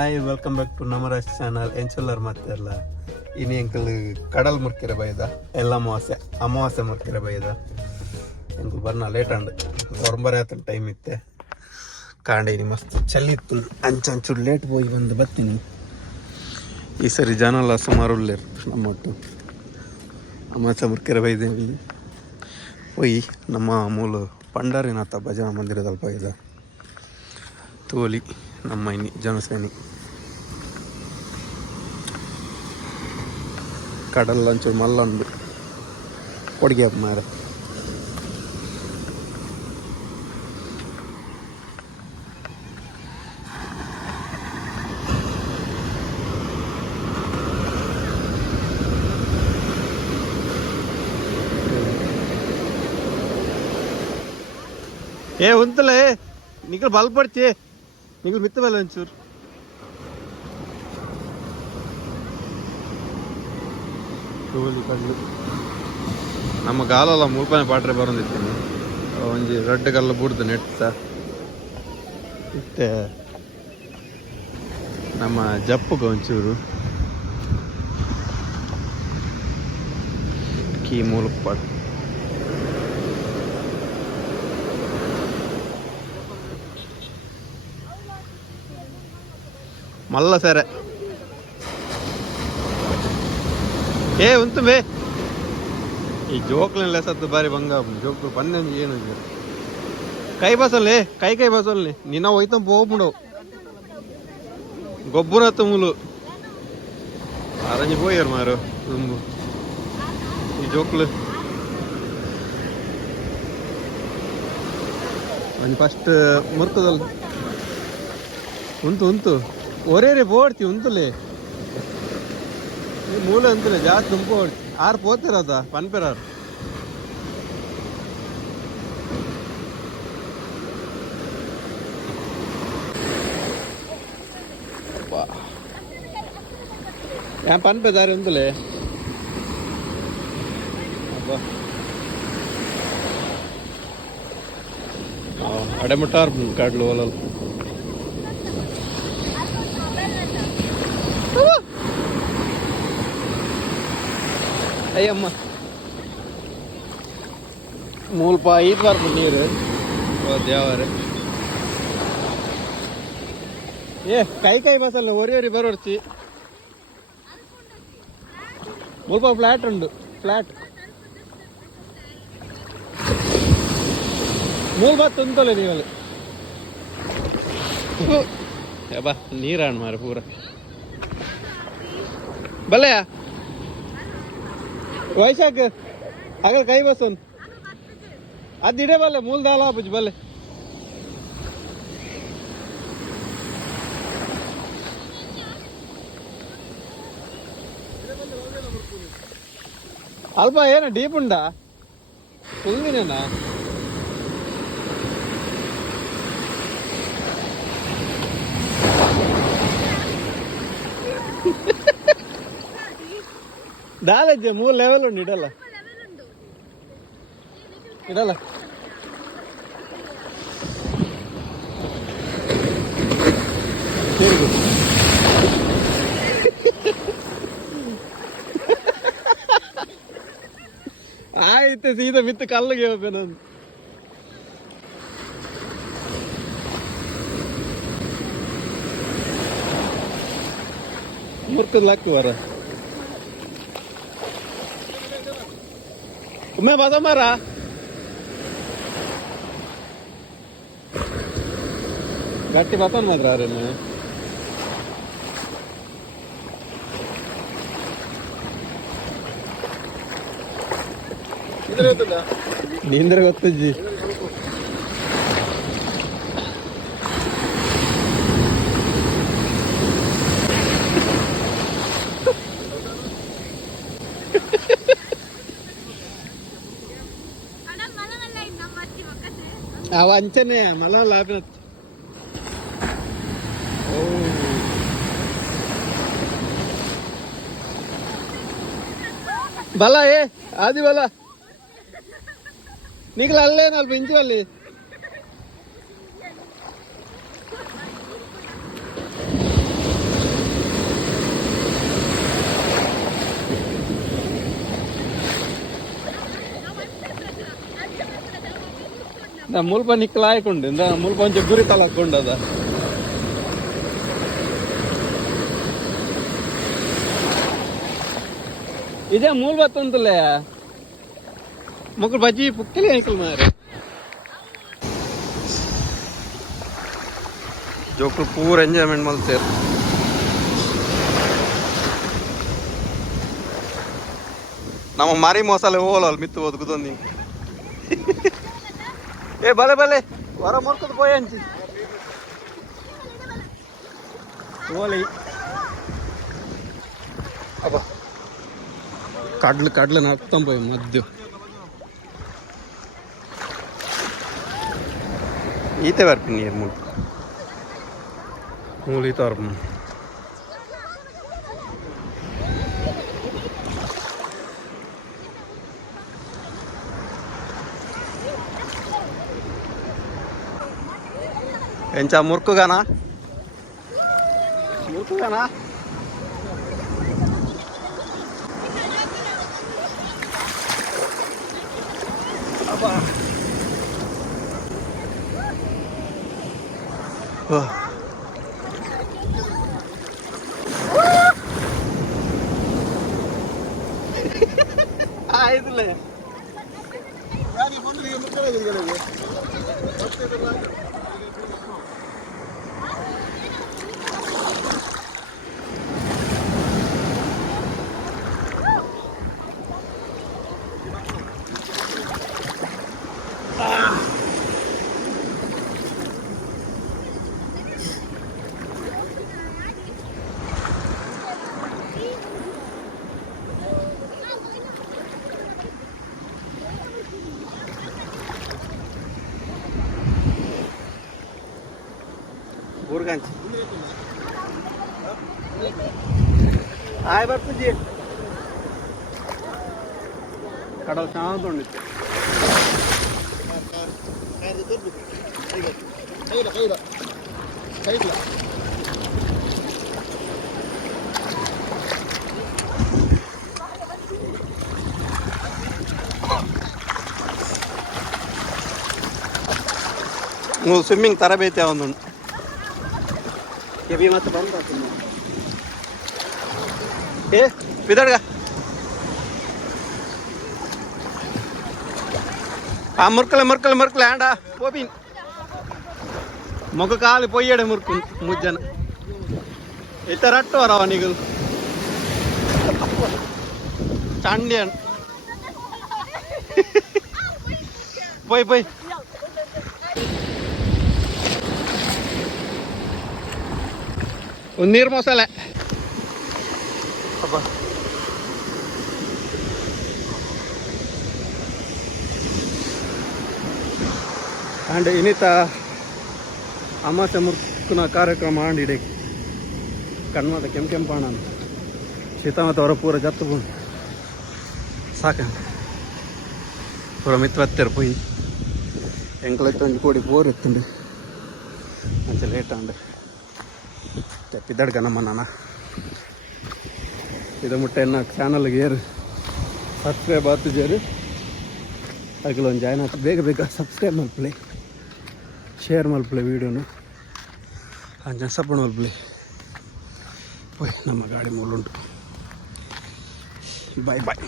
Hi welcome back to ನಮರಾಜ್ channel ಎಂಚಲ್ಲರ್ ಮತ್ತೆ ಅಲ್ಲ ಇನಿ ಎಂಕಲ್ ಕಡಲ್ ಮುರ್ಕಿರ ಬೈದ ಎಲ್ಲ ಅಮಾವಾಸ್ಯೆ ಅಮಾವಾಸ್ಯೆ ಮುರ್ಕಿರ ಬೈದ ಎಂಕಲ್ ಬರ್ನ ಲೇಟ್ ಅಂಡ್ ಆತನ ಟೈಮ್ ಇತ್ತೆ ಕಾಂಡೇನಿ ಮಸ್ತ್ ಚಳಿ ಇತ್ತು ಅಂಚಂಚೂರು ಲೇಟ್ ಹೋಗಿ ಬಂದು ಬರ್ತೀನಿ ಈ ಸರಿ ಜನ ಎಲ್ಲ ಸುಮಾರು ಇರ್ತಾರೆ ನಮ್ಮ ಒಟ್ಟು ಅಮಾವಾಸ್ಯೆ ಮುರ್ಕಿರ ಬೈದೇವಿ ಹೋಗಿ ನಮ್ಮ ಮೂಲ ಪಂಡಾರಿನಾಥ ಭಜನಾ ಮಂದಿರದಲ್ಲಿ ಬೈದ ತೋಲಿ అమ్మాయిని జనసేని. కడల్లోంచి మళ్ళీ ఉంది పొడిగేపు మరి ఏ ఉంతలే నీకు బలపడితే నీకు మిత్త బల ಒಂಚೂರು ಟೋಲಿ ಕಲ್ಲು ನಮ್ಮ ಗಾಲಲ್ಲ ಮುಲ್ಪನೆ ಪಾಟ್ರೆ ಬರೋದಿತ್ತು ಒಂಜಿ ರೆಡ್ ಕಲ್ಲು ಬುಡ್ದು ನೆಟ್ಟ ಮತ್ತೆ ನಮ್ಮ ಜಪ್ಪಗೆ ಒಂಚೂರು ಕೀ ಮೂಲಕ ಪಾಟ್ మళ్ళా ಏ ఏ ಮೇ. ಈ ಜೋಕ್ಲಲ್ಲಿ ಎಸತ್ತು ಬಾರಿ ಬಂಗ ಜೋಕ್ ಬಂದ ಏನು ಕೈ ಬಸಲ್ಲಿ, ಕೈ ಕೈ ಬಸಲ್ಲಿ. ನಿನ್ನ ಹೋಯ್ತ ಹೋಗ್ಬಿಡು. ಗೊಬ್ಬರ ತುಂಬಲು ಅರಂಜಿ ಹೋಗ್ಯಾರ ಮಾರು ತುಂಬು ಈ ಜೋಕ್ಲು. ಫಸ್ಟ್ ಮುರ್ತದಲ್ಲಿ ಉಂಟು ಉಂಟು. ఒరే రేపు ఓడితే ఉంతులే మూల ఉంతులే జాతి దుంప ఓడి ఆరు పోతారు అదా పనిపరారు என் பண்பு தாரு இருந்துலே அப்போ அடைமட்டார் காட்டில் ஓலல் ಅಯ್ಯಮ್ಮ. ಮೂಲ್ಪ ಐದು ಬಾರ್ ನೀರು ಓ ದೇವರೇ. ಏ ಕೈ ಕೈ ಬಸಲ್ಲ ಒರಿ ಒರಿ ಬರೋರ್ಚಿ. ಮುಲ್ಪ ಫ್ಲಾಟ್ ಉಂಡು ಫ್ಲಾಟ್. ಮೂಲ್ ಬತ್ತು ಉಂಟಲ್ಲ ನೀವಲ್ಲಿ ಬಾ ನೀರಾಣ ಮಾರ ಪೂರ. వైశాఖ్ అక్కడ కై బస్ ఉంది అది ఇడే బల్లే మూలు దాలా బుజ్జి బల్లే అల్పా ఏనా డీప్ ఉండా ఫుల్ నేనా ದಾಲಜ್ಜೆ ಮೂರು ಲೆವೆಲ್ ಉಂಡು ಇಡಲ್ಲ. ಇಡಲ್ಲ. ಆಯ್ತು ಸೀದಾ ಬಿತ್ತು ಕಲ್ಲಿಗೆ ಹೋಗ್ಬೇಕು ನಾನು. ಮುರ್ಕದ್ ಲಾಕು ಒಮ್ಮೆ ಬದ ಮರ ಗಟ್ಟಿ ಬತನ್ ಮಾತ್ರ ಅವ್ರನ್ನ ನೀಂದ್ರ ಗೊತ್ತಜ್ಜಿ అవి అంతేనే మళ్ళా లాపిన బలా ఏ అది బలా నీకు లల్లే నలభై వాళ్ళు ಮುಲ್ಪ ನಿಕ್ಕಲ ಆಯ್ಕೊಂಡು ಮುಲ್ಪ ಒಂಚ ಗುರಿ ತಲ ಹಾಕೊಂಡದ ಇದೇ ಮೂಲ ಬತ್ತಂತಲೇ ಮಕ್ಕಳು ಬಜ್ಜಿ ಪುಕ್ಕಲಿ ಆಯ್ಕಲ್ ಮಾರೆ ಜೋಕ್ಳು ಪೂರ ಎಂಜಾಯ್ಮೆಂಟ್ ಮಲ್ತೇರು ನಮ್ಮ ಮಾರಿ ಮೋಸಾಲೆ ಹೋಗಲ್ಲ ಮಿತ್ತು ಹೋದ್ ఏ భలే భలే వర మొక్కదు పోయాంచి ఓలి అబ్బా కడ్లు కడ్లు నడుపుతాం పోయి మధ్య ఈత వరపు నీరు మూడు మూలు ఈత వరపు ಈತ ಬರ್ಪ ಎಂಚ ಮುರ್ಕುಗಾನ ಮುರ್ಕುಗಾನ ಅಬ್ಬಾ ಓ ಆಯ್ತಲ್ಲ লেন ആയവർ കടൽ ശാന്തമുണ്ട് സ്വിമ്മിങ് തറബേറ്റാവുന്നുണ്ട് ಕೆಬಿ ಮತ್ತೆ ಬಂದ ಏ ಬಿದಡ್ಗ ఆ మురకలు మురకలు మురకలు ఆండా పోపి మొగ కాలు పోయాడు మురుకు ముజ్జన ఇతరట్టు వరావా నీకు చండి అన్ పోయి పోయి ಒಂದು ನೀರು ಮಸಾಲೆ. ಆ್ಯಂಡ್ ಇನಿತ ಅಮಾಸೆ ಮುರ್ಕುನ ಕಾರ್ಯಕ್ರಮ ಆಂಡಿಡೆ. ಕಣ್ಮದ ಕೆಂಪು ಕೆಂಪಾಣ ಅಂತ. ಶೀತಾಮತ ಅವರ ಪೂರ ಜತ್ತು ಬಂದು ಸಾಕ. ಪೂರ ಮಿತ್ರ ಪೋಯಿ. ಎಂಕ್ಲೈತೆ ಒಂದು ಕೋಡಿ ಪೋರ್ ಎತ್ತುಂಡೆ. ಮಂಚ ಲೇಟ್ ಅಂದ್ರೆ ತೆಪ್ಪಿದ್ದಡ್ಗ ನಮ್ಮ ನಾನ ಇದು ಮುಟ್ಟೆ ಎನ್ನ ಚಾನಲ್ಗೆ ಏರು ಸಬ್ಸ್ಕ್ರೈಬ್ ಜೇರು. ಅದಕ್ಕೆ ಒಂದು ಜಾಯ್ನ್ ಆಗ್ತದೆ ಬೇಗ ಬೇಗ ಸಬ್ಸ್ಕ್ರೈಬ್ ಮಲ್ಪಲೆ ಶೇರ್ ಮಲ್ಪಲಿ ವೀಡಿಯೋನು ಅಂಜ ಸಪೋರ್ಟ್ ಮಲ್ಪಲೆ ಓಯ್, ನಮ್ಮ ಗಾಡಿ ಮೂಲುಂಟು ಬಾಯ್ ಬಾಯ್